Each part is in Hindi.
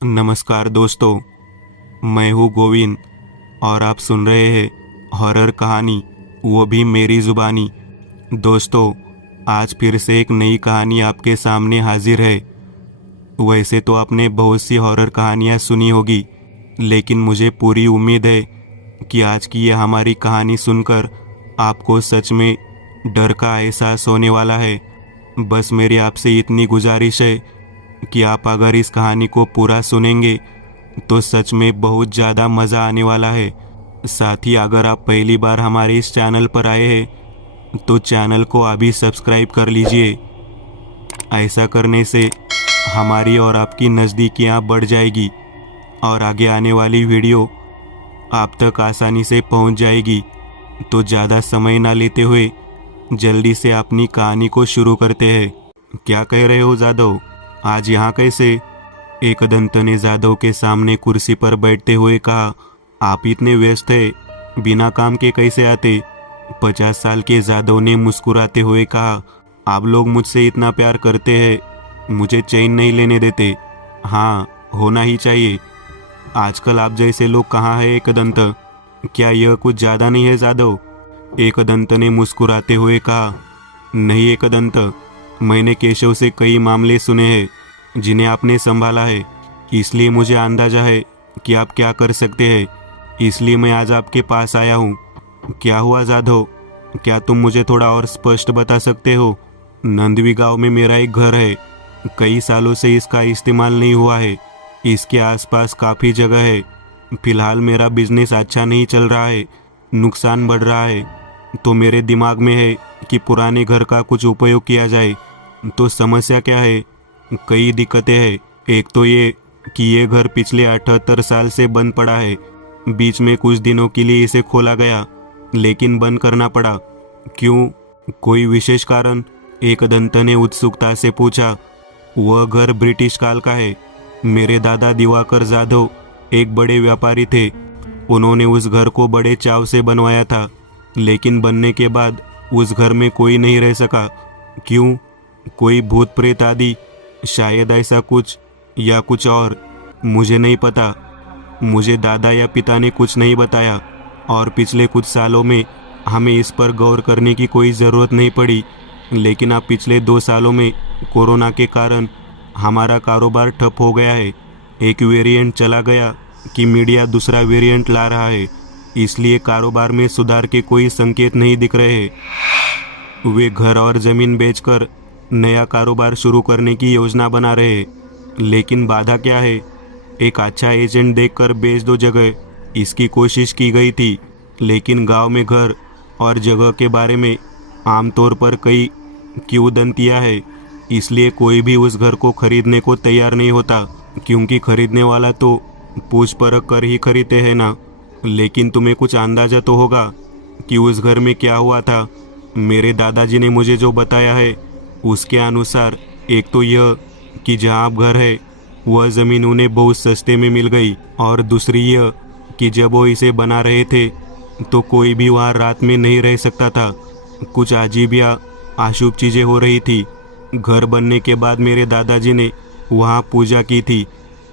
नमस्कार दोस्तों, मैं हूँ गोविंद और आप सुन रहे हैं हॉरर कहानी, वो भी मेरी ज़ुबानी। दोस्तों, आज फिर से एक नई कहानी आपके सामने हाजिर है। वैसे तो आपने बहुत सी हॉरर कहानियाँ सुनी होगी, लेकिन मुझे पूरी उम्मीद है कि आज की यह हमारी कहानी सुनकर आपको सच में डर का एहसास होने वाला है। बस मेरी आपसे इतनी गुजारिश है कि आप अगर इस कहानी को पूरा सुनेंगे तो सच में बहुत ज़्यादा मज़ा आने वाला है। साथ ही अगर आप पहली बार हमारे इस चैनल पर आए हैं तो चैनल को अभी सब्सक्राइब कर लीजिए। ऐसा करने से हमारी और आपकी नज़दीकियाँ बढ़ जाएगी और आगे आने वाली वीडियो आप तक आसानी से पहुंच जाएगी। तो ज़्यादा समय ना लेते हुए जल्दी से अपनी कहानी को शुरू करते हैं। क्या कह रहे हो जादव, आज यहाँ कैसे? एकदंत ने जादव के सामने कुर्सी पर बैठते हुए कहा, आप इतने व्यस्त हैं, बिना काम के कैसे आते? 50 साल के जादव ने मुस्कुराते हुए कहा, आप लोग मुझसे इतना प्यार करते हैं, मुझे चैन नहीं लेने देते। हाँ, होना ही चाहिए। आजकल आप जैसे लोग कहाँ हैं एकदंत? क्या यह कुछ ज़्यादा नहीं है जादव? एकदंत ने मुस्कुराते हुए कहा, नहीं एकदंत, मैंने केशव से कई मामले सुने हैं जिन्हें आपने संभाला है, इसलिए मुझे अंदाजा है कि आप क्या कर सकते हैं, इसलिए मैं आज आपके पास आया हूँ। क्या हुआ जाधव, क्या तुम मुझे थोड़ा और स्पष्ट बता सकते हो? नंदवी गांव में मेरा एक घर है, कई सालों से इसका इस्तेमाल नहीं हुआ है, इसके आसपास काफ़ी जगह है। फिलहाल मेरा बिजनेस अच्छा नहीं चल रहा है, नुकसान बढ़ रहा है, तो मेरे दिमाग में है कि पुराने घर का कुछ उपयोग किया जाए। तो समस्या क्या है? कई दिक्कतें हैं। एक तो ये कि ये घर पिछले 78 साल से बंद पड़ा है। बीच में कुछ दिनों के लिए इसे खोला गया, लेकिन बंद करना पड़ा। क्यों? कोई विशेष कारण? एकदंत ने उत्सुकता से पूछा। वह घर ब्रिटिश काल का है। मेरे दादा दिवाकर जाधव एक बड़े व्यापारी थे। उन्होंने उस घर को बड़े चाव से बनवाया था, लेकिन बनने के बाद उस घर में कोई नहीं रह सका। क्यों? कोई भूत प्रेत आदि? शायद ऐसा कुछ, या कुछ और, मुझे नहीं पता। मुझे दादा या पिता ने कुछ नहीं बताया और पिछले कुछ सालों में हमें इस पर गौर करने की कोई ज़रूरत नहीं पड़ी। लेकिन अब पिछले 2 सालों में कोरोना के कारण हमारा कारोबार ठप हो गया है। एक वेरिएंट चला गया कि मीडिया दूसरा वेरिएंट ला रहा है, इसलिए कारोबार में सुधार के कोई संकेत नहीं दिख रहे। वे घर और ज़मीन बेचकर नया कारोबार शुरू करने की योजना बना रहे हैं, लेकिन बाधा क्या है? एक अच्छा एजेंट देखकर बेच दो जगह, इसकी कोशिश की गई थी, लेकिन गांव में घर और जगह के बारे में आमतौर पर कई किंवदंतियां है, इसलिए कोई भी उस घर को खरीदने को तैयार नहीं होता, क्योंकि खरीदने वाला तो पूछ परख कर ही खरीदते हैं ना। लेकिन तुम्हें कुछ अंदाजा तो होगा कि उस घर में क्या हुआ था। मेरे दादाजी ने मुझे जो बताया है उसके अनुसार एक तो यह कि जहाँ अब घर है वह ज़मीन उन्हें बहुत सस्ते में मिल गई, और दूसरी यह कि जब वो इसे बना रहे थे तो कोई भी वहाँ रात में नहीं रह सकता था। कुछ अजीब या अशुभ चीज़ें हो रही थी। घर बनने के बाद मेरे दादाजी ने वहाँ पूजा की थी।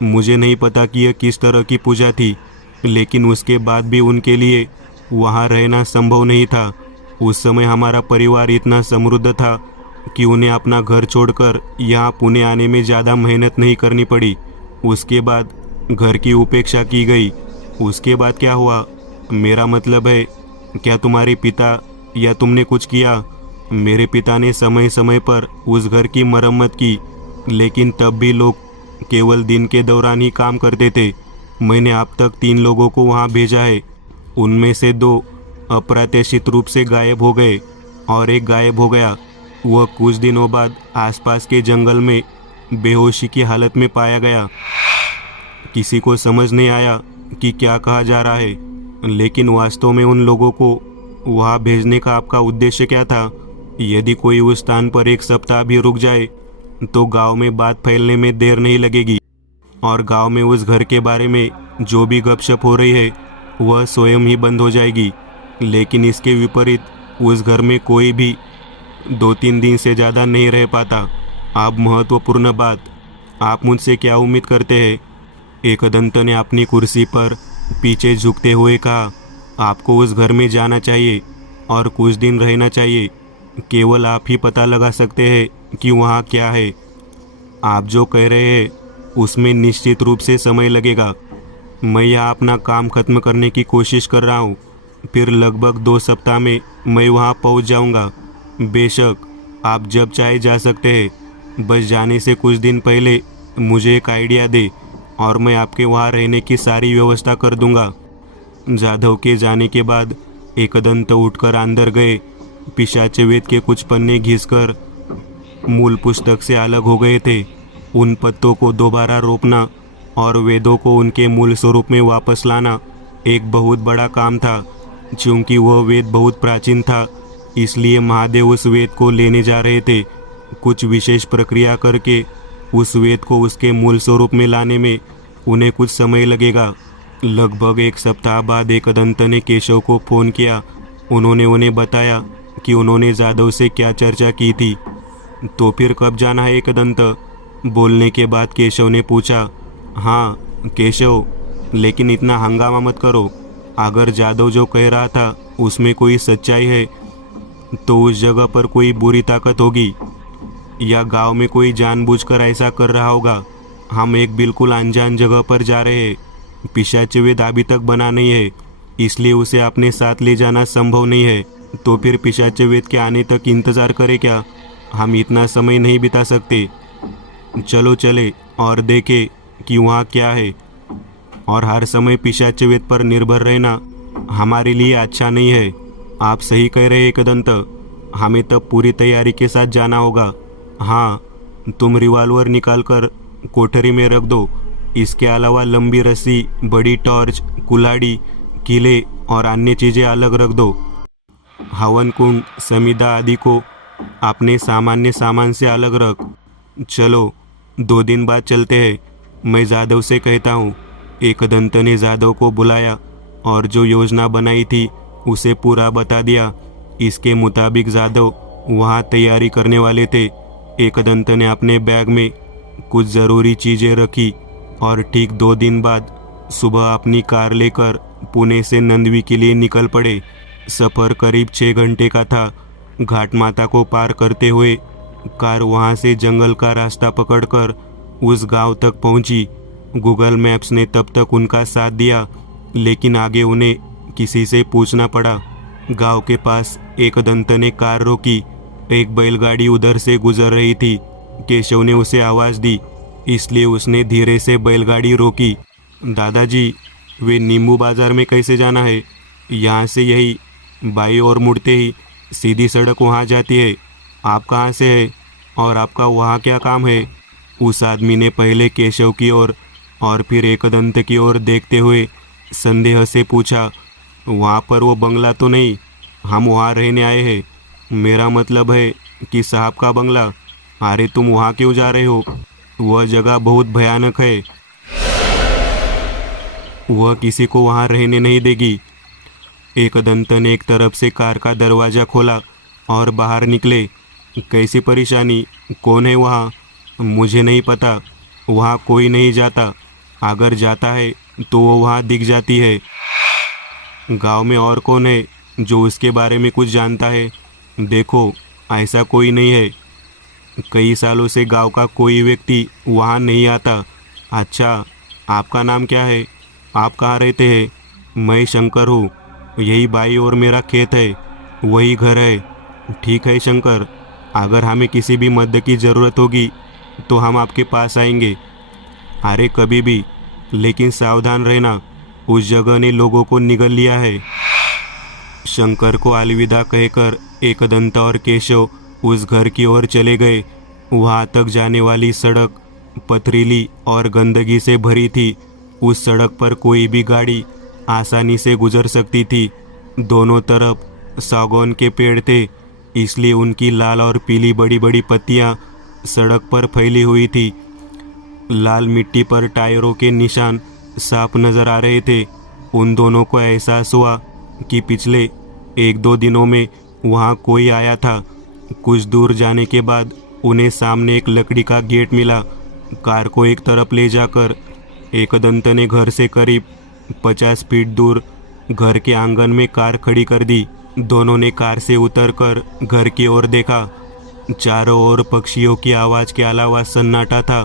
मुझे नहीं पता कि यह किस तरह की पूजा थी, लेकिन उसके बाद भी उनके लिए वहाँ रहना संभव नहीं था। उस समय हमारा परिवार इतना समृद्ध था कि उन्हें अपना घर छोड़कर यहाँ पुणे आने में ज़्यादा मेहनत नहीं करनी पड़ी। उसके बाद घर की उपेक्षा की गई। उसके बाद क्या हुआ? मेरा मतलब है, क्या तुम्हारे पिता या तुमने कुछ किया? मेरे पिता ने समय समय पर उस घर की मरम्मत की, लेकिन तब भी लोग केवल दिन के दौरान ही काम करते थे। मैंने अब तक 3 लोगों को वहाँ भेजा है, उनमें से 2 अप्रत्याशित रूप से गायब हो गए और एक गायब हो गया। वह कुछ दिनों बाद आसपास के जंगल में बेहोशी की हालत में पाया गया। किसी को समझ नहीं आया कि क्या कहा जा रहा है, लेकिन वास्तव में उन लोगों को वहाँ भेजने का आपका उद्देश्य क्या था? यदि कोई उस स्थान पर 1 सप्ताह भी रुक जाए तो गांव में बात फैलने में देर नहीं लगेगी, और गांव में उस घर के बारे में जो भी गपशप हो रही है वह स्वयं ही बंद हो जाएगी। लेकिन इसके विपरीत उस घर में कोई भी 2-3 दिन से ज़्यादा नहीं रह पाता। अब महत्वपूर्ण बात, आप मुझसे क्या उम्मीद करते हैं? एकदंत ने अपनी कुर्सी पर पीछे झुकते हुए कहा, आपको उस घर में जाना चाहिए और कुछ दिन रहना चाहिए। केवल आप ही पता लगा सकते हैं कि वहाँ क्या है। आप जो कह रहे हैं उसमें निश्चित रूप से समय लगेगा। मैं यहाँ अपना काम खत्म करने की कोशिश कर रहा हूँ, फिर लगभग 2 सप्ताह में मैं वहाँ पहुँच जाऊँगा। बेशक आप जब चाहे जा सकते हैं, बस जाने से कुछ दिन पहले मुझे एक आइडिया दे और मैं आपके वहाँ रहने की सारी व्यवस्था कर दूँगा। जाधव के जाने के बाद एकदंत उठकर अंदर गए। पिशाच वेद के कुछ पन्ने घिसकर मूल पुस्तक से अलग हो गए थे। उन पत्तों को दोबारा रोपना और वेदों को उनके मूल स्वरूप में वापस लाना एक बहुत बड़ा काम था। चूंकि वह वेद बहुत प्राचीन था, इसलिए महादेव उस वेद को लेने जा रहे थे। कुछ विशेष प्रक्रिया करके उस वेद को उसके मूल स्वरूप में लाने में उन्हें कुछ समय लगेगा। लगभग 1 सप्ताह बाद एकदंत ने केशव को फ़ोन किया। उन्होंने उन्हें बताया कि उन्होंने जाधव से क्या चर्चा की थी। तो फिर कब जाना है एकदंत? बोलने के बाद केशव ने पूछा। हाँ केशव, लेकिन इतना हंगामा मत करो। अगर जाधव जो कह रहा था उसमें कोई सच्चाई है तो उस जगह पर कोई बुरी ताकत होगी या गांव में कोई जानबूझकर ऐसा कर रहा होगा। हम एक बिल्कुल अनजान जगह पर जा रहे हैं। पिशाच वेद अभी तक बना नहीं है, इसलिए उसे अपने साथ ले जाना संभव नहीं है। तो फिर पिशाच वेद के आने तक इंतज़ार करें क्या? हम इतना समय नहीं बिता सकते। चलो चले और देखें कि वहाँ क्या है। और हर समय पिशाच वेद पर निर्भर रहना हमारे लिए अच्छा नहीं है। आप सही कह रहे हैं एकदंत, हमें तब पूरी तैयारी के साथ जाना होगा। हाँ, तुम रिवॉल्वर निकाल कर कोठरी में रख दो। इसके अलावा लंबी रस्सी, बड़ी टॉर्च, कुल्हाड़ी, किले और अन्य चीज़ें अलग रख दो। हवन कुंड, समिधा आदि को अपने सामान्य सामान से अलग रख। चलो 2 दिन बाद चलते हैं, मैं जाधव से कहता हूँ। एकदंत ने जाधव को बुलाया और जो योजना बनाई थी उसे पूरा बता दिया। इसके मुताबिक जाधव वहाँ तैयारी करने वाले थे। एकदंत ने अपने बैग में कुछ ज़रूरी चीज़ें रखी और ठीक 2 दिन बाद सुबह अपनी कार लेकर पुणे से नंदवी के लिए निकल पड़े। सफ़र करीब 6 घंटे का था। घाट माता को पार करते हुए कार वहाँ से जंगल का रास्ता पकड़कर उस गांव तक पहुँची। गूगल मैप्स ने तब तक उनका साथ दिया, लेकिन आगे उन्हें किसी से पूछना पड़ा। गांव के पास एकदंत ने कार रोकी। एक बैलगाड़ी उधर से गुजर रही थी। केशव ने उसे आवाज़ दी, इसलिए उसने धीरे से बैलगाड़ी रोकी। दादाजी, वे नींबू बाज़ार में कैसे जाना है? यहाँ से यही बाई और मुड़ते ही सीधी सड़क वहाँ जाती है। आप कहाँ से हैं और आपका वहाँ क्या काम है? उस आदमी ने पहले केशव की ओर और फिर एकदंत की ओर देखते हुए संदेह से पूछा। वहाँ पर वो बंगला तो नहीं? हम वहाँ रहने आए हैं। मेरा मतलब है कि साहब का बंगला। अरे तुम वहाँ क्यों जा रहे हो? वह जगह बहुत भयानक है। वह किसी को वहाँ रहने नहीं देगी। एकदंत ने एक तरफ से कार का दरवाज़ा खोला और बाहर निकले। कैसी परेशानी? कौन है वहाँ? मुझे नहीं पता। वहाँ कोई नहीं जाता। अगर जाता है तो वो वहाँ दिख जाती है। गांव में और कौन है जो उसके बारे में कुछ जानता है? देखो, ऐसा कोई नहीं है। कई सालों से गांव का कोई व्यक्ति वहाँ नहीं आता। अच्छा, आपका नाम क्या है? आप कहाँ रहते हैं? मैं शंकर हूँ। यही बाई और मेरा खेत है, वही घर है। ठीक है शंकर, अगर हमें किसी भी मदद की ज़रूरत होगी तो हम आपके पास आएंगे। अरे कभी भी, लेकिन सावधान रहना, उस जगह ने लोगों को निगल लिया है। शंकर को अलविदा कहकर एकदंत और केशव उस घर की ओर चले गए। वहाँ तक जाने वाली सड़क पथरीली और गंदगी से भरी थी। उस सड़क पर कोई भी गाड़ी आसानी से गुजर सकती थी। दोनों तरफ सागौन के पेड़ थे, इसलिए उनकी लाल और पीली बड़ी बड़ी पत्तियाँ सड़क पर फैली हुई थी। लाल मिट्टी पर टायरों के निशान साफ नजर आ रहे थे। उन दोनों को एहसास हुआ कि पिछले 1-2 दिनों में वहाँ कोई आया था। कुछ दूर जाने के बाद उन्हें सामने एक लकड़ी का गेट मिला। कार को एक तरफ ले जाकर एकदंत ने घर से करीब 50 फीट दूर घर के आंगन में कार खड़ी कर दी। दोनों ने कार से उतरकर घर की ओर देखा। चारों ओर पक्षियों की आवाज़ के अलावा सन्नाटा था।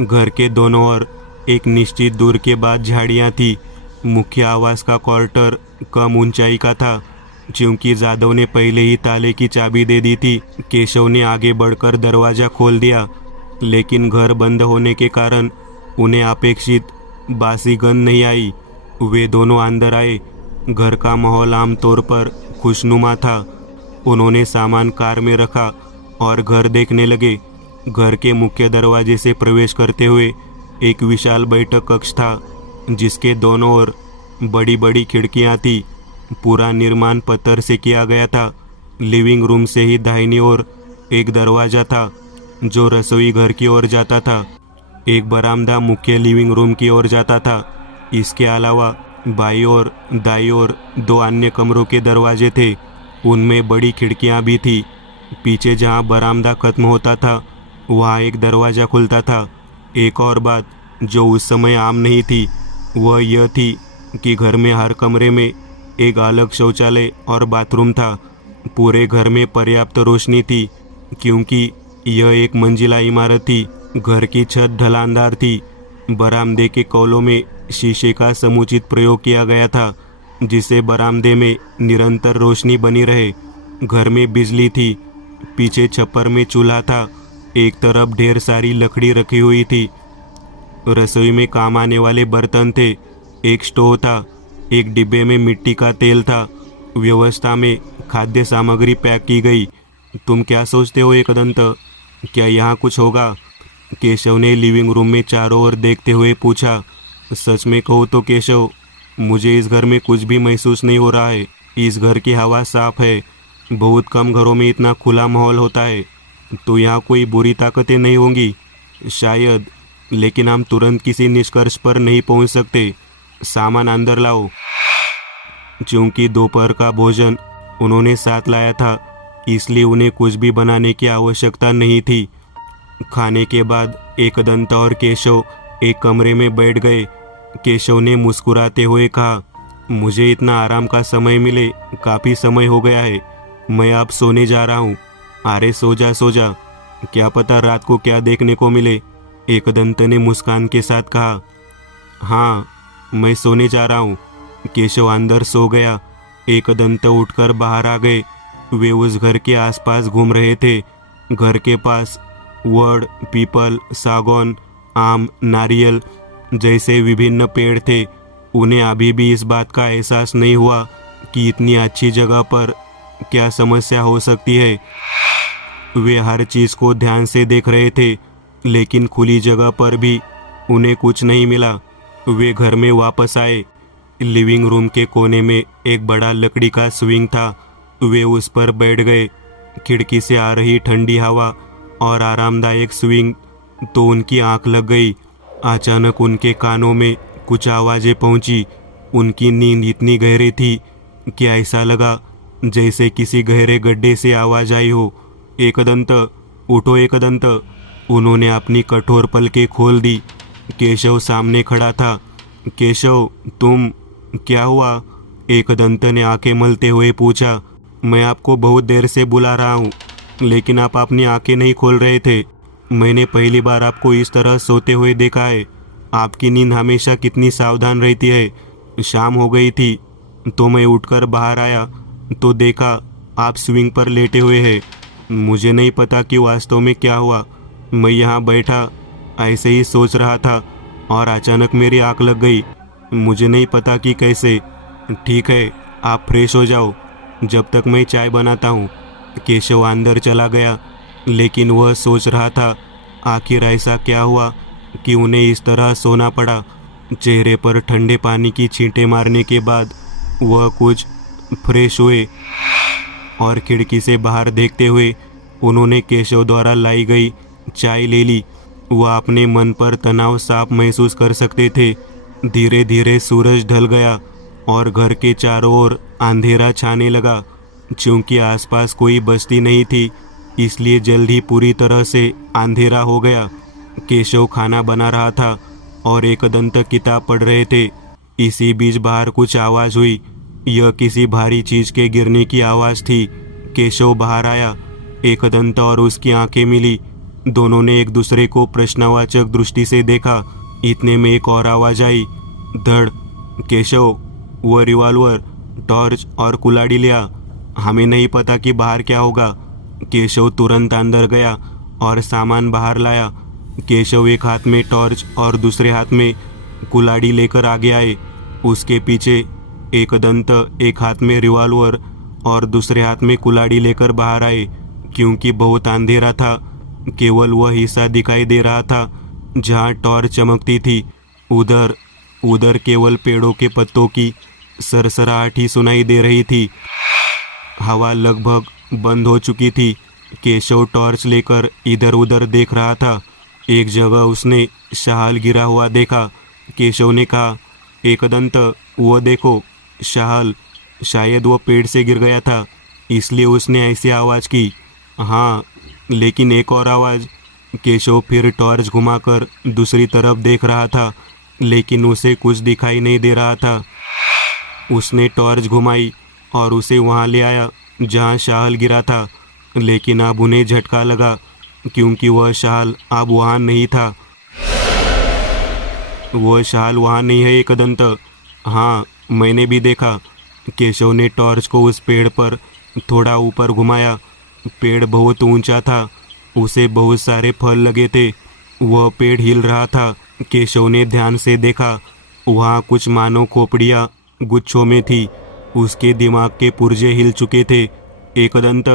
घर के दोनों ओर एक निश्चित दूर के बाद झाड़ियाँ थी। मुख्य आवास का क्वार्टर कम ऊंचाई का था। क्योंकि जादव ने पहले ही ताले की चाबी दे दी थी, केशव ने आगे बढ़कर दरवाज़ा खोल दिया, लेकिन घर बंद होने के कारण उन्हें अपेक्षित बासी गंध नहीं आई। वे दोनों अंदर आए। घर का माहौल आमतौर पर खुशनुमा था। उन्होंने सामान कार में रखा और घर देखने लगे। घर के मुख्य दरवाजे से प्रवेश करते हुए एक विशाल बैठक कक्ष था, जिसके दोनों ओर बड़ी बड़ी खिड़कियां थी। पूरा निर्माण पत्थर से किया गया था। लिविंग रूम से ही दाहिनी ओर एक दरवाज़ा था, जो रसोई घर की ओर जाता था। एक बरामदा मुख्य लिविंग रूम की ओर जाता था। इसके अलावा बाईं ओर दाईं ओर 2 अन्य कमरों के दरवाजे थे। उनमें बड़ी खिड़कियां भी थी। पीछे जहां बरामदा खत्म होता था, वहां एक दरवाज़ा खुलता था। एक और बात जो उस समय आम नहीं थी, वह यह थी कि घर में हर कमरे में एक अलग शौचालय और बाथरूम था। पूरे घर में पर्याप्त रोशनी थी, क्योंकि यह एक मंजिला इमारत थी। घर की छत ढलानदार थी। बरामदे के कौलों में शीशे का समुचित प्रयोग किया गया था, जिससे बरामदे में निरंतर रोशनी बनी रहे। घर में बिजली थी। पीछे छप्पर में चूल्हा था। एक तरफ ढेर सारी लकड़ी रखी हुई थी। रसोई में काम आने वाले बर्तन थे। एक स्टोव था। एक डिब्बे में मिट्टी का तेल था। व्यवस्था में खाद्य सामग्री पैक की गई। तुम क्या सोचते हो एकदंत, क्या यहाँ कुछ होगा? केशव ने लिविंग रूम में चारों ओर देखते हुए पूछा। सच में कहूँ तो केशव, मुझे इस घर में कुछ भी महसूस नहीं हो रहा है। इस घर की हवा साफ है। बहुत कम घरों में इतना खुला माहौल होता है। तो यहाँ कोई बुरी ताकतें नहीं होंगी? शायद, लेकिन हम तुरंत किसी निष्कर्ष पर नहीं पहुँच सकते। सामान अंदर लाओ। चूंकि दोपहर का भोजन उन्होंने साथ लाया था, इसलिए उन्हें कुछ भी बनाने की आवश्यकता नहीं थी। खाने के बाद एकदंत और केशव एक कमरे में बैठ गए। केशव ने मुस्कुराते हुए कहा, मुझे इतना आराम का समय मिले काफ़ी समय हो गया है। मैं अब सोने जा रहा हूँ। अरे सो जा सो जा, क्या पता रात को क्या देखने को मिले। एकदंत ने मुस्कान के साथ कहा। हाँ, मैं सोने जा रहा हूँ। केशव अंदर सो गया। एकदंत उठकर बाहर आ गए। वे उस घर के आसपास घूम रहे थे। घर के पास वड, पीपल, सागौन, आम, नारियल जैसे विभिन्न पेड़ थे। उन्हें अभी भी इस बात का एहसास नहीं हुआ कि इतनी अच्छी जगह पर क्या समस्या हो सकती है। वे हर चीज़ को ध्यान से देख रहे थे, लेकिन खुली जगह पर भी उन्हें कुछ नहीं मिला। वे घर में वापस आए। लिविंग रूम के कोने में एक बड़ा लकड़ी का स्विंग था। वे उस पर बैठ गए। खिड़की से आ रही ठंडी हवा और आरामदायक स्विंग तो उनकी आंख लग गई। अचानक उनके कानों में कुछ आवाज़ें पहुंची। उनकी नींद इतनी गहरी थी कि ऐसा लगा जैसे किसी गहरे गड्ढे से आवाज़ आई हो। एकदंत, उठो एकदंत। उन्होंने अपनी कठोर पलकें खोल दी। केशव सामने खड़ा था। केशव, तुम, क्या हुआ? एकदंत ने आंखें मलते हुए पूछा। मैं आपको बहुत देर से बुला रहा हूँ, लेकिन आप अपनी आंखें नहीं खोल रहे थे। मैंने पहली बार आपको इस तरह सोते हुए देखा है। आपकी नींद हमेशा कितनी सावधान रहती है। शाम हो गई थी तो मैं उठकर बाहर आया तो देखा आप स्विंग पर लेटे हुए हैं। मुझे नहीं पता कि वास्तव में क्या हुआ। मैं यहाँ बैठा ऐसे ही सोच रहा था और अचानक मेरी आँख लग गई। मुझे नहीं पता कि कैसे। ठीक है, आप फ्रेश हो जाओ जब तक मैं चाय बनाता हूँ। केशव अंदर चला गया, लेकिन वह सोच रहा था आखिर ऐसा क्या हुआ कि उन्हें इस तरह सोना पड़ा। चेहरे पर ठंडे पानी की छींटे मारने के बाद वह कुछ फ्रेश हुए और खिड़की से बाहर देखते हुए उन्होंने केशव द्वारा लाई गई चाय ले ली। वह अपने मन पर तनाव साफ महसूस कर सकते थे। धीरे धीरे सूरज ढल गया और घर के चारों ओर अंधेरा छाने लगा। चूंकि आसपास कोई बस्ती नहीं थी, इसलिए जल्द ही पूरी तरह से अंधेरा हो गया। केशव खाना बना रहा था और एकदंत किताब पढ़ रहे थे। इसी बीच बाहर कुछ आवाज हुई। यह किसी भारी चीज के गिरने की आवाज थी। केशव बाहर आया। एकदंत और उसकी आंखें मिली। दोनों ने एक दूसरे को प्रश्नवाचक दृष्टि से देखा। इतने में एक और आवाज आई, धड़। केशव, वो रिवॉल्वर, टॉर्च और कुल्हाड़ी लिया। हमें नहीं पता कि बाहर क्या होगा। केशव तुरंत अंदर गया और सामान बाहर लाया। केशव एक हाथ में टॉर्च और दूसरे हाथ में कुल्हाड़ी लेकर आगे आए। उसके पीछे एकदंत एक हाथ में रिवॉल्वर और दूसरे हाथ में कुल्हाड़ी लेकर बाहर आए। क्योंकि बहुत अंधेरा था, केवल वह हिस्सा दिखाई दे रहा था जहाँ टॉर्च चमकती थी। उधर उधर केवल पेड़ों के पत्तों की सरसराहट ही सुनाई दे रही थी। हवा लगभग बंद हो चुकी थी। केशव टॉर्च लेकर इधर उधर देख रहा था। एक जगह उसने शाल गिरा हुआ देखा। केशव ने कहा, एकदंत, वो देखो शाल। शायद वो पेड़ से गिर गया था, इसलिए उसने ऐसी आवाज की। हाँ, लेकिन एक और आवाज। केशव फिर टॉर्च घुमाकर दूसरी तरफ देख रहा था, लेकिन उसे कुछ दिखाई नहीं दे रहा था। उसने टॉर्च घुमाई और उसे वहां ले आया जहां शाल गिरा था, लेकिन अब उन्हें झटका लगा क्योंकि वह शाल अब वहां नहीं था। वह शाल वहां नहीं है एकदंत। हाँ, मैंने भी देखा। केशव ने टॉर्च को उस पेड़ पर थोड़ा ऊपर घुमाया। पेड़ बहुत ऊंचा था, उसे बहुत सारे फल लगे थे। वह पेड़ हिल रहा था। केशव ने ध्यान से देखा। वहाँ कुछ मानो खोपड़ियाँ गुच्छों में थी। उसके दिमाग के पुर्जे हिल चुके थे। एकदंत,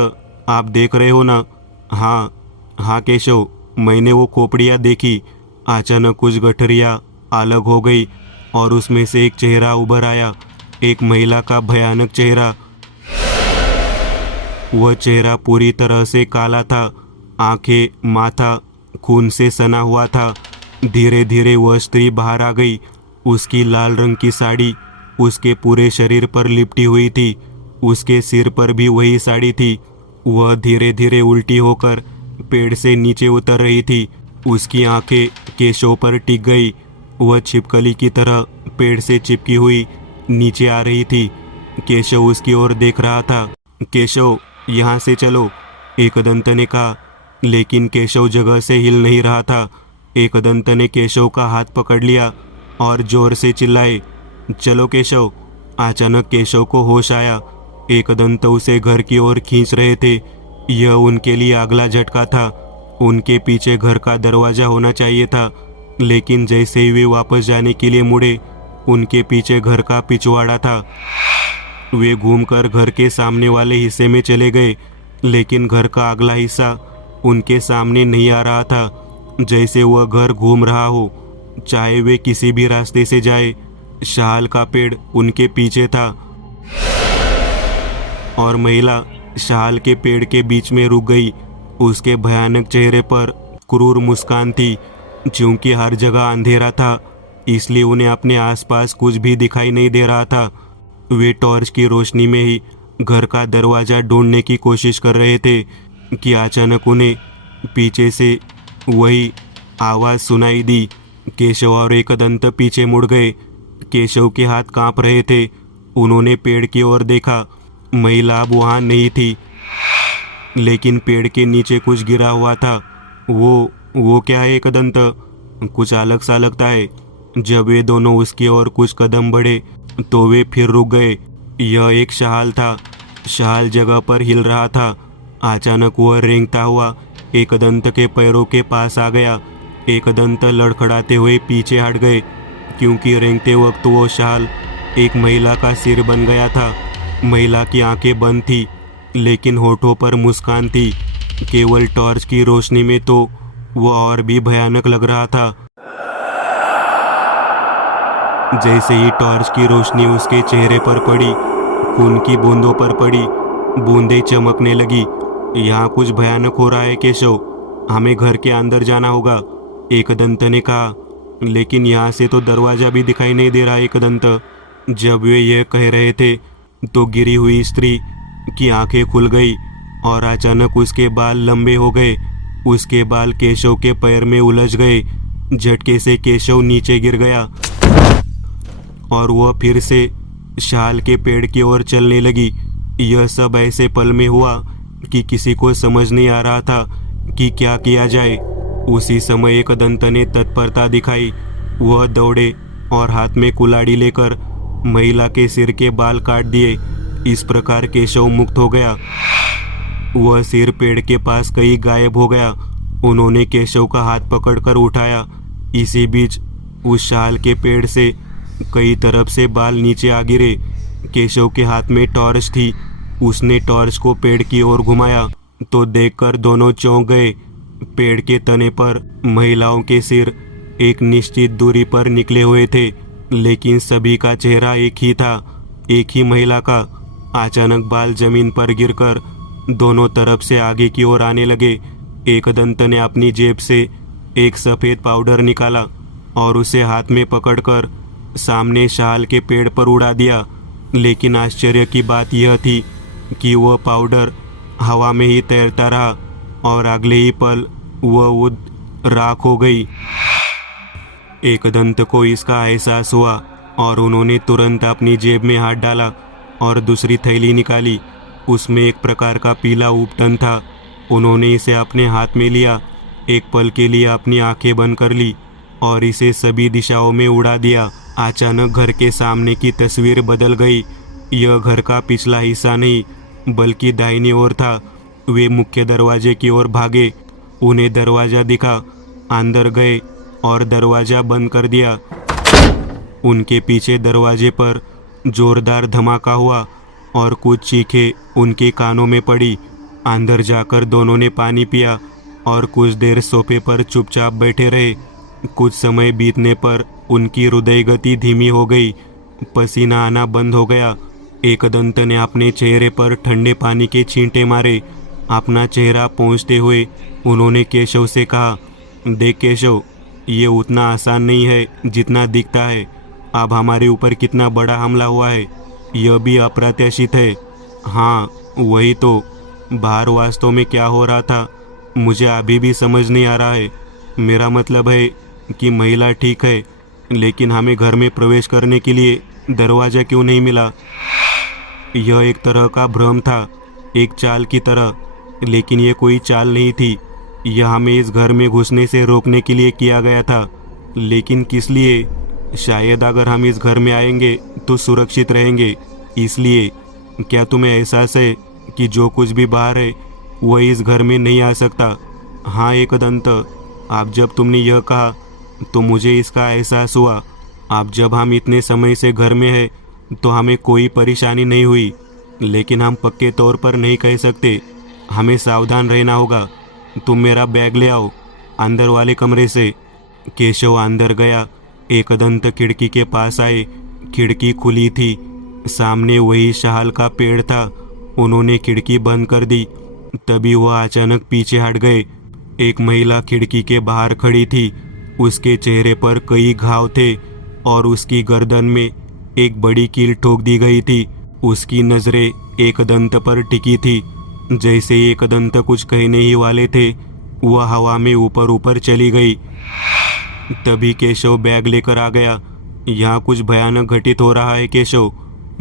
आप देख रहे हो ना? हाँ हाँ केशव, मैंने वो खोपड़ियाँ देखी। अचानक कुछ गठरियाँ अलग हो गई और उसमें से एक चेहरा उभर आया, एक महिला का भयानक चेहरा। वह चेहरा पूरी तरह से काला था। आंखें, माथा खून से सना हुआ था। धीरे धीरे वह स्त्री बाहर आ गई। उसकी लाल रंग की साड़ी उसके पूरे शरीर पर लिपटी हुई थी। उसके सिर पर भी वही साड़ी थी। वह धीरे धीरे उल्टी होकर पेड़ से नीचे उतर रही थी। उसकी आंखें केशव पर टिक गई। वह छिपकली की तरह पेड़ से चिपकी हुई नीचे आ रही थी। केशव उसकी ओर देख रहा था। केशव, यहाँ से चलो, एकदंत ने कहा, लेकिन केशव जगह से हिल नहीं रहा था। एकदंत ने केशव का हाथ पकड़ लिया और जोर से चिल्लाए, चलो केशव। अचानक केशव को होश आया। एकदंत उसे घर की ओर खींच रहे थे। यह उनके लिए अगला झटका था। उनके पीछे घर का दरवाजा होना चाहिए था, लेकिन जैसे ही वे वापस जाने के लिए मुड़े, उनके पीछे घर का पिछवाड़ा था। वे घूमकर घर के सामने वाले हिस्से में चले गए, लेकिन घर का अगला हिस्सा उनके सामने नहीं आ रहा था। जैसे वह घर घूम रहा हो, चाहे वे किसी भी रास्ते से जाए। शाल का पेड़ उनके पीछे था और महिला शाल के पेड़ के बीच में रुक गई। उसके भयानक चेहरे पर क्रूर मुस्कान थी। क्योंकि हर जगह अंधेरा था, इसलिए उन्हें अपने आसपास कुछ भी दिखाई नहीं दे रहा था। वे टॉर्च की रोशनी में ही घर का दरवाज़ा ढूंढने की कोशिश कर रहे थे कि अचानक उन्हें पीछे से वही आवाज़ सुनाई दी। केशव और एकदंत पीछे मुड़ गए। केशव के हाथ कांप रहे थे। उन्होंने पेड़ की ओर देखा। महिला अब वहाँ नहीं थी, लेकिन पेड़ के नीचे कुछ गिरा हुआ था। वो क्या है एकदंत? कुछ अलग सा लगता है। जब वे दोनों उसकी ओर कुछ कदम बढ़े तो वे फिर रुक गए। यह एक शाल था। शाल जगह पर हिल रहा था। अचानक वह रेंगता हुआ एकदंत के पैरों के पास आ गया। एकदंत लड़खड़ाते हुए पीछे हट गए, क्योंकि रेंगते वक्त वो शाल एक महिला का सिर बन गया था। महिला की आंखें बंद थी, लेकिन होठों पर मुस्कान थी। केवल टॉर्च की रोशनी में तो वो और भी भयानक लग रहा था। जैसे ही टॉर्च की रोशनी उसके चेहरे पर पड़ी, खून की बूंदों पर पड़ी, बूंदें चमकने लगी। यहाँ कुछ भयानक हो रहा है केशव, हमें घर के अंदर जाना होगा, एकदंत ने कहा। लेकिन यहाँ से तो दरवाज़ा भी दिखाई नहीं दे रहा एकदंत। जब वे यह कह रहे थे तो गिरी हुई स्त्री की आंखें खुल गई और अचानक उसके बाल लंबे हो गए। उसके बाल केशव के पैर में उलझ गए। झटके से केशव नीचे गिर गया और वह फिर से शाल के पेड़ की ओर चलने लगी। यह सब ऐसे पल में हुआ कि किसी को समझ नहीं आ रहा था कि क्या किया जाए। उसी समय एक दंत ने तत्परता दिखाई। वह दौड़े और हाथ में कुल्हाड़ी लेकर महिला के सिर के बाल काट दिए। इस प्रकार केशव मुक्त हो गया। वह सिर पेड़ के पास कहीं गायब हो गया। उन्होंने केशव का हाथ पकड़कर उठाया। इसी बीच उस शाल के पेड़ से कई तरफ से बाल नीचे आ गिरे। केशव के हाथ में टॉर्च थी। उसने टॉर्च को पेड़ की ओर घुमाया तो देखकर दोनों चौंक गए। पेड़ के तने पर महिलाओं के सिर एक निश्चित दूरी पर निकले हुए थे, लेकिन सभी का चेहरा एक ही था, एक ही महिला का। अचानक बाल जमीन पर गिरकर दोनों तरफ से आगे की ओर आने लगे। एक दंत ने अपनी जेब से एक सफ़ेद पाउडर निकाला और उसे हाथ में पकड़कर सामने शाल के पेड़ पर उड़ा दिया। लेकिन आश्चर्य की बात यह थी कि वह पाउडर हवा में ही तैरता रहा और अगले ही पल वह उड़ राख हो गई। एक दंत को इसका एहसास हुआ और उन्होंने तुरंत अपनी जेब में हाथ डाला और दूसरी थैली निकाली। उसमें एक प्रकार का पीला उपटन था। उन्होंने इसे अपने हाथ में लिया, एक पल के लिए अपनी आंखें बंद कर ली और इसे सभी दिशाओं में उड़ा दिया। अचानक घर के सामने की तस्वीर बदल गई। यह घर का पिछला हिस्सा नहीं बल्कि दाहिनी ओर था। वे मुख्य दरवाजे की ओर भागे। उन्हें दरवाज़ा दिखा, अंदर गए और दरवाज़ा बंद कर दिया। उनके पीछे दरवाजे पर जोरदार धमाका हुआ और कुछ चीखें उनके कानों में पड़ी। अंदर जाकर दोनों ने पानी पिया और कुछ देर सोफे पर चुपचाप बैठे रहे। कुछ समय बीतने पर उनकी हृदय गति धीमी हो गई, पसीना आना बंद हो गया। एक दंत ने अपने चेहरे पर ठंडे पानी के छींटे मारे। अपना चेहरा पोंछते हुए उन्होंने केशव से कहा, देख केशव, ये उतना आसान नहीं है जितना दिखता है। अब हमारे ऊपर कितना बड़ा हमला हुआ है, यह भी अप्रत्याशित है। हाँ वही तो, बाहर वास्तव में क्या हो रहा था मुझे अभी भी समझ नहीं आ रहा है। मेरा मतलब है कि महिला ठीक है, लेकिन हमें घर में प्रवेश करने के लिए दरवाज़ा क्यों नहीं मिला? यह एक तरह का भ्रम था, एक चाल की तरह, लेकिन यह कोई चाल नहीं थी। यह हमें इस घर में घुसने से रोकने के लिए किया गया था। लेकिन किस लिए? शायद अगर हम इस घर में आएंगे तो सुरक्षित रहेंगे, इसलिए। क्या तुम्हें एहसास है कि जो कुछ भी बाहर है वह इस घर में नहीं आ सकता? हाँ एक दंत, अब जब तुमने यह कहा तो मुझे इसका एहसास हुआ। अब जब हम इतने समय से घर में हैं तो हमें कोई परेशानी नहीं हुई, लेकिन हम पक्के तौर पर नहीं कह सकते। हमें सावधान रहना होगा। तुम मेरा बैग ले आओ अंदर वाले कमरे से। केशव अंदर गया। एक दंत खिड़की के पास आए। खिड़की खुली थी। सामने वही शाल का पेड़ था। उन्होंने खिड़की बंद कर दी। तभी वह अचानक पीछे हट गए। एक महिला खिड़की के बाहर खड़ी थी। उसके चेहरे पर कई घाव थे और उसकी गर्दन में एक बड़ी कील ठोक दी गई थी। उसकी नज़रें एक दंत पर टिकी थी। जैसे एक दंत कुछ कहने ही वाले थे, वह हवा में ऊपर ऊपर चली गई। तभी केशव बैग लेकर आ गया। यहाँ कुछ भयानक घटित हो रहा है केशव।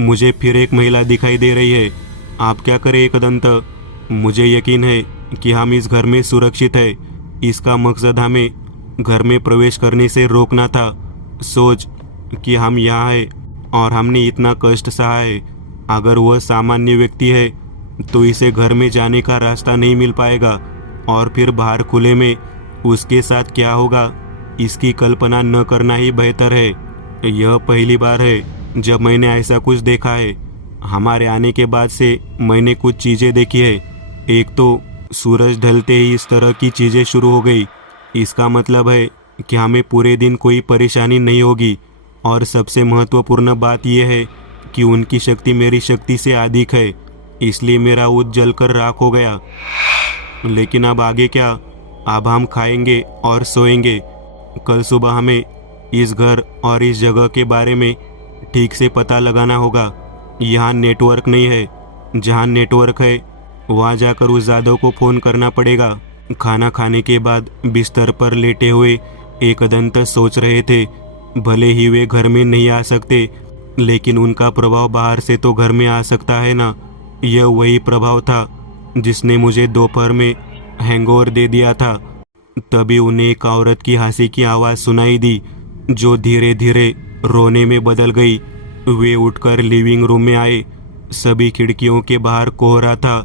मुझे फिर एक महिला दिखाई दे रही है। आप क्या करें एक दंत? मुझे यकीन है कि हम इस घर में सुरक्षित है। इसका मकसद हमें घर में प्रवेश करने से रोकना था। सोच कि हम यहाँ हैं और हमने इतना कष्ट सहा है। अगर वह सामान्य व्यक्ति है तो इसे घर में जाने का रास्ता नहीं मिल पाएगा, और फिर बाहर खुले में उसके साथ क्या होगा इसकी कल्पना न करना ही बेहतर है। यह पहली बार है जब मैंने ऐसा कुछ देखा है। हमारे आने के बाद से मैंने कुछ चीज़ें देखी है। एक तो सूरज ढलते ही इस तरह की चीज़ें शुरू हो गई। इसका मतलब है कि हमें पूरे दिन कोई परेशानी नहीं होगी। और सबसे महत्वपूर्ण बात यह है कि उनकी शक्ति मेरी शक्ति से अधिक है, इसलिए मेरा ऊँट जलकर राख हो गया। लेकिन अब आगे क्या? अब हम खाएंगे और सोएंगे। कल सुबह हमें इस घर और इस जगह के बारे में ठीक से पता लगाना होगा। यहाँ नेटवर्क नहीं है। जहाँ नेटवर्क है वहाँ जाकर उस जादव को फ़ोन करना पड़ेगा। खाना खाने के बाद बिस्तर पर लेटे हुए एकदंत सोच रहे थे, भले ही वे घर में नहीं आ सकते, लेकिन उनका प्रभाव बाहर से तो घर में आ सकता है ना। यह वही प्रभाव था जिसने मुझे दोपहर में हैंगओवर दे दिया था। तभी उन्हें एक औरत की हंसी की आवाज़ सुनाई दी, जो धीरे धीरे रोने में बदल गई। वे उठकर लिविंग रूम में आए। सभी खिड़कियों के बाहर कोहरा था,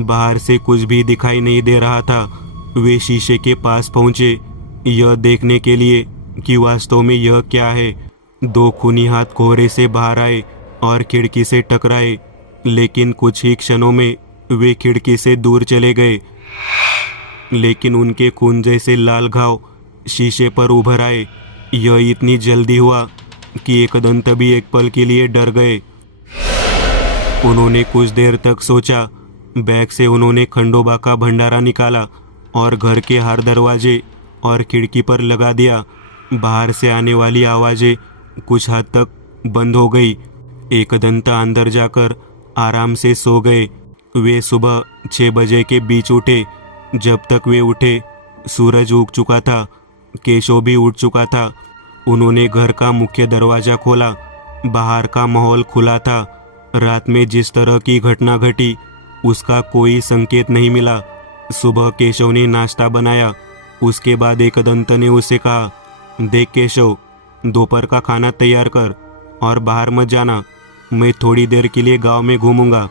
बाहर से कुछ भी दिखाई नहीं दे रहा था। वे शीशे के पास पहुंचे, यह देखने के लिए कि वास्तव में यह क्या है। दो खूनी हाथ कोहरे से बाहर आए और खिड़की से टकराए, लेकिन कुछ ही क्षणों में वे खिड़की से दूर चले गए। लेकिन उनके खून जैसे लाल घाव शीशे पर उभर आए। यह इतनी जल्दी हुआ कि एकदंत भी एक पल के लिए डर गए। उन्होंने कुछ देर तक सोचा। बैग से उन्होंने खंडोबा का भंडारा निकाला और घर के हर दरवाजे और खिड़की पर लगा दिया। बाहर से आने वाली आवाज़ें कुछ हद तक बंद हो गई। एकदंत अंदर जाकर आराम से सो गए। वे सुबह 6 बजे के बीच उठे। जब तक वे उठे, सूरज उग चुका था, केशव भी उठ चुका था। उन्होंने घर का मुख्य दरवाज़ा खोला। बाहर का माहौल खुला था। रात में जिस तरह की घटना घटी, उसका कोई संकेत नहीं मिला। सुबह केशव ने नाश्ता बनाया। उसके बाद एकदंत ने उसे कहा, देख केशव, दोपहर का खाना तैयार कर और बाहर मत जाना। मैं थोड़ी देर के लिए गांव में घूमूंगा।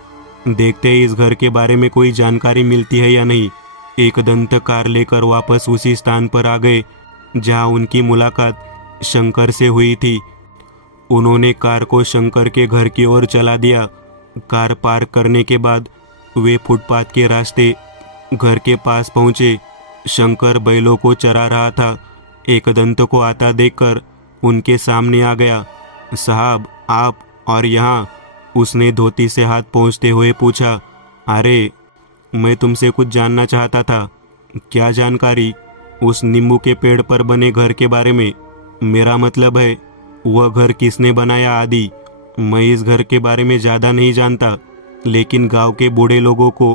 देखते हैं इस घर के बारे में कोई जानकारी मिलती है या नहीं। एकदंत कार लेकर वापस उसी स्थान पर आ गए जहां उनकी मुलाकात शंकर से हुई थी। उन्होंने कार को शंकर के घर की ओर चला दिया। कार पार्क करने के बाद वे फुटपाथ के रास्ते घर के पास पहुंचे। शंकर बैलों को चरा रहा था। एकदंत को आता देखकर उनके सामने आ गया। साहब, आप और यहाँ? उसने धोती से हाथ पोंछते हुए पूछा। अरे, मैं तुमसे कुछ जानना चाहता था। क्या जानकारी? उस नींबू के पेड़ पर बने घर के बारे में। मेरा मतलब है, वह घर किसने बनाया आदि। मैं इस घर के बारे में ज़्यादा नहीं जानता, लेकिन गांव के बूढ़े लोगों को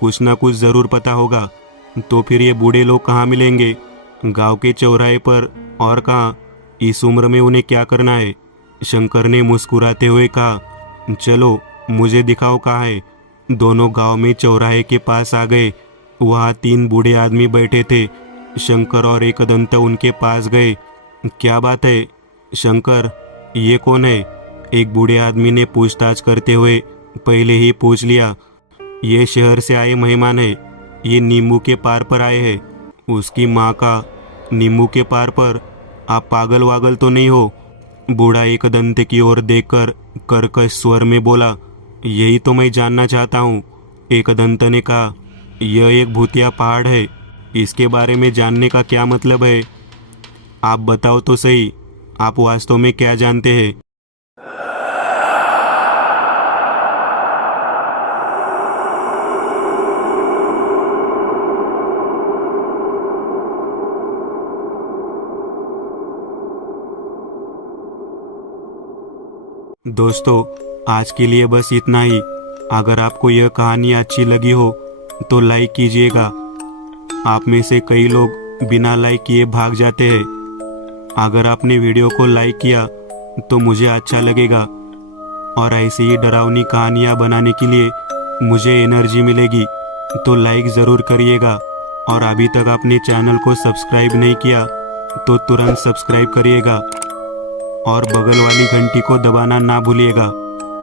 कुछ ना कुछ ज़रूर पता होगा। तो फिर ये बूढ़े लोग कहाँ मिलेंगे? गांव के चौराहे पर और कहाँ? इस उम्र में उन्हें क्या करना है? शंकर ने मुस्कुराते हुए कहा, चलो मुझे दिखाओ कहाँ है। दोनों गांव में चौराहे के पास आ गए। वहाँ 3 बूढ़े आदमी बैठे थे। शंकर और एकदंत उनके पास गए। क्या बात है शंकर, ये कौन है? एक बूढ़े आदमी ने पूछताछ करते हुए पहले ही पूछ लिया। ये शहर से आए मेहमान है। ये नींबू के पार पर आए हैं। उसकी माँ का नींबू के पार पर? आप पागल वागल तो नहीं हो? बूढ़ा एकदंत की ओर देखकर कर्कश स्वर में बोला। यही तो मैं जानना चाहता हूँ। एकदंत ने कहा, यह एक भूतिया पहाड़ है। इसके बारे में जानने का क्या मतलब है? आप बताओ तो सही, आप वास्तव में क्या जानते हैं? दोस्तों, आज के लिए बस इतना ही। अगर आपको यह कहानी अच्छी लगी हो तो लाइक कीजिएगा। आप में से कई लोग बिना लाइक किए भाग जाते हैं। अगर आपने वीडियो को लाइक किया तो मुझे अच्छा लगेगा और ऐसी ही डरावनी कहानियाँ बनाने के लिए मुझे एनर्जी मिलेगी। तो लाइक ज़रूर करिएगा और अभी तक आपने चैनल को सब्सक्राइब नहीं किया तो तुरंत सब्सक्राइब करिएगा और बगल वाली घंटी को दबाना ना भूलिएगा।